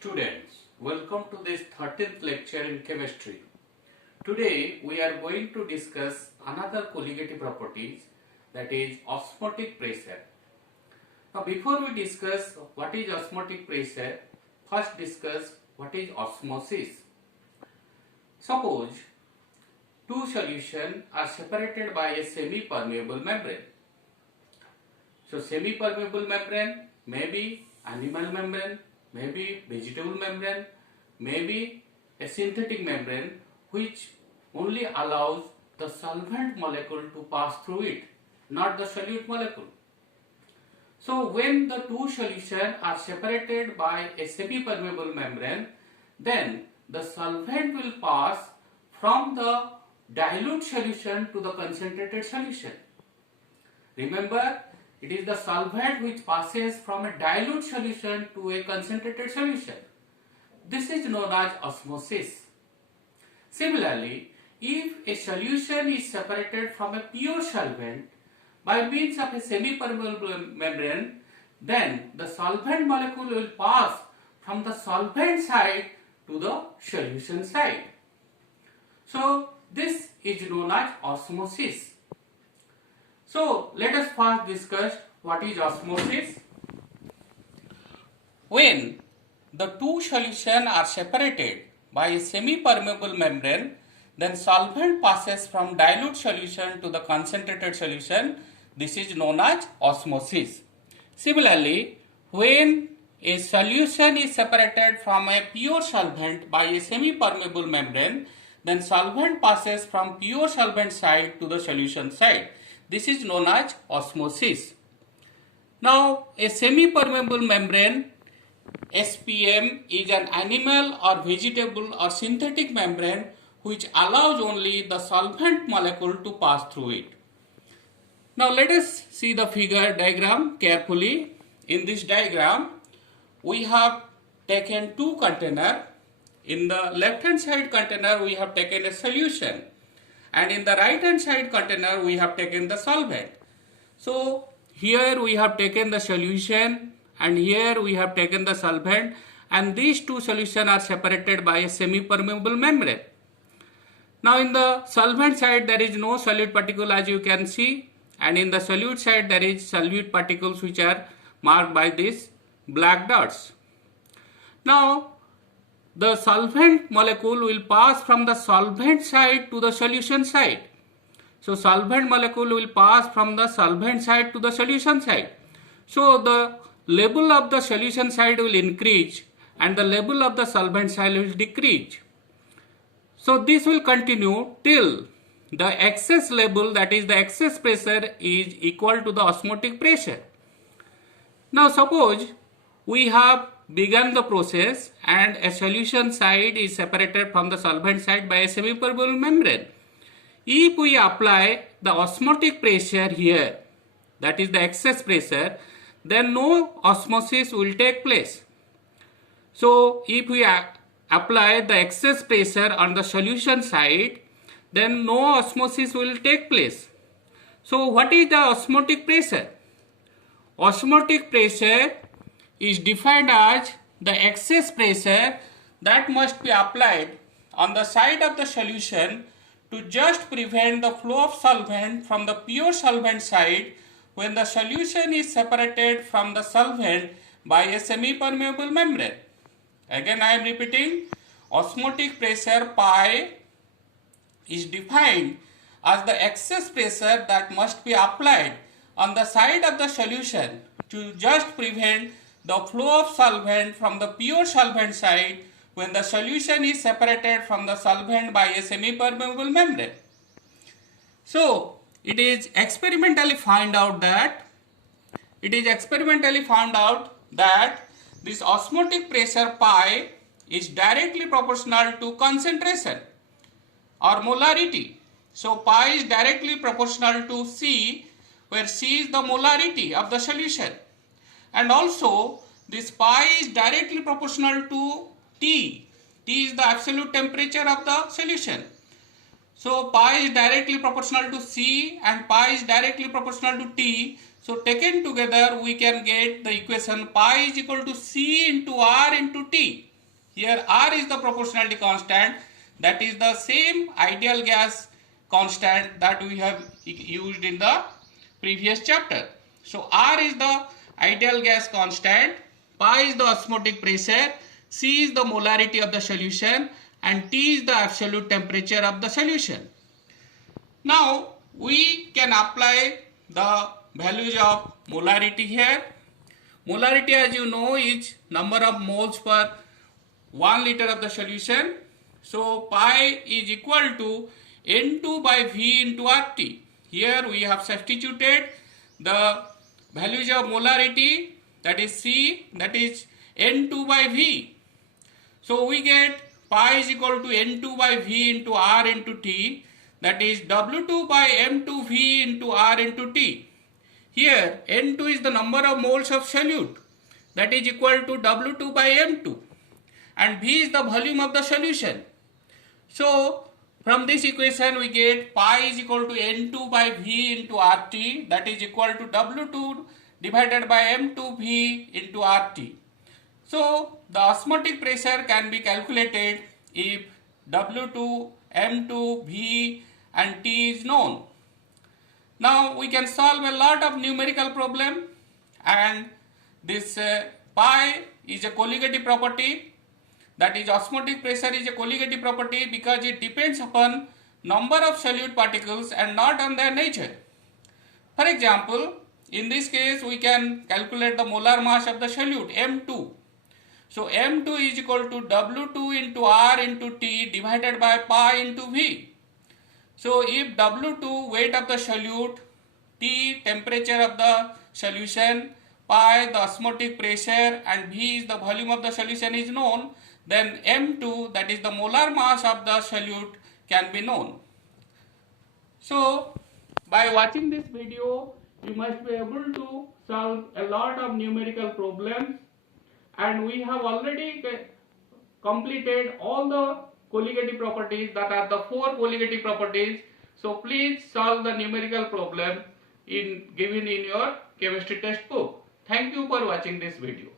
Students, welcome to this 13th lecture in chemistry. Today we are going to discuss another colligative properties, that is osmotic pressure. Now before we discuss what is osmotic pressure, first discuss what is osmosis. Suppose two solutions are separated by a semi-permeable membrane. So semi-permeable membrane may be animal membrane, maybe vegetable membrane, maybe a synthetic membrane which only allows the solvent molecule to pass through it, not the solute molecule. So when the two solutions are separated by a semi-permeable membrane, then the solvent will pass from the dilute solution to the concentrated solution. Remember, it is the solvent which passes from a dilute solution to a concentrated solution. This is known as osmosis. Similarly, if a solution is separated from a pure solvent by means of a semi-permeable membrane, then the solvent molecule will pass from the solvent side to the solution side. So, this is known as osmosis. So, let us first discuss what is osmosis. When the two solutions are separated by a semi-permeable membrane, then solvent passes from dilute solution to the concentrated solution. This is known as osmosis. Similarly, when a solution is separated from a pure solvent by a semi-permeable membrane, then solvent passes from pure solvent side to the solution side. This is known as osmosis. Now, a semi-permeable membrane, SPM, is an animal or vegetable or synthetic membrane which allows only the solvent molecule to pass through it. Now, let us see the figure diagram carefully. In this diagram, we have taken two containers. In the left hand side container, we have taken a solution. And in the right hand side container we have taken the solvent. So here we have taken the solution and here we have taken the solvent, and these two solutions are separated by a semi-permeable membrane. Now in the solvent side there is no solute particle, as you can see, and in the solute side there is solute particles which are marked by these black dots. Now the solvent molecule will pass from the solvent side to the solution side. So solvent molecule will pass from the solvent side to the solution side. So the level of the solution side will increase and the level of the solvent side will decrease. So this will continue till the excess level, that is the excess pressure, is equal to the osmotic pressure. Now suppose we have begun the process and a solution side is separated from the solvent side by a semi-permeable membrane. If we apply the osmotic pressure here, that is the excess pressure, then no osmosis will take place. So if we apply the excess pressure on the solution side, then no osmosis will take place. So what is the osmotic pressure? Osmotic pressure is defined as the excess pressure that must be applied on the side of the solution to just prevent the flow of solvent from the pure solvent side when the solution is separated from the solvent by a semi-permeable membrane. Again I am repeating, osmotic pressure pi is defined as the excess pressure that must be applied on the side of the solution to just prevent the flow of solvent from the pure solvent side when the solution is separated from the solvent by a semi-permeable membrane. So it is experimentally found out that this osmotic pressure pi is directly proportional to concentration or molarity. So pi is directly proportional to C, where C is the molarity of the solution. And also this pi is directly proportional to T. T is the absolute temperature of the solution. So pi is directly proportional to C and pi is directly proportional to T. So taken together we can get the equation pi is equal to C into R into T. Here R is the proportionality constant, that is the same ideal gas constant that we have used in the previous chapter. So R is the ideal gas constant, pi is the osmotic pressure, C is the molarity of the solution, and T is the absolute temperature of the solution. Now we can apply the values of molarity here. Molarity, as you know, is number of moles per 1 liter of the solution. So pi is equal to N2 by V into RT. Here we have substituted the values of molarity, that is C, that is N2 by V. So we get pi is equal to N2 by V into R into T, that is W2 by M2V into R into T. Here N2 is the number of moles of solute, that is equal to W2 by M2, and V is the volume of the solution. So from this equation we get pi is equal to N2 by V into RT, that is equal to W2 divided by M2V into RT. So the osmotic pressure can be calculated if W2, M2, V and T is known. Now we can solve a lot of numerical problem, and this pi is a colligative property, that is osmotic pressure is a colligative property because it depends upon number of solute particles and not on their nature. For example, in this case we can calculate the molar mass of the solute M2. So M2 is equal to W2 into R into T divided by pi into V. So if W2 weight of the solute, T temperature of the solution, pi the osmotic pressure and V is the volume of the solution is known, then M2, that is the molar mass of the solute, can be known. So by watching this video you must be able to solve a lot of numerical problems, and we have already completed all the colligative properties, that are the 4 colligative properties. So please solve the numerical problem given in your chemistry textbook. Thank you for watching this video.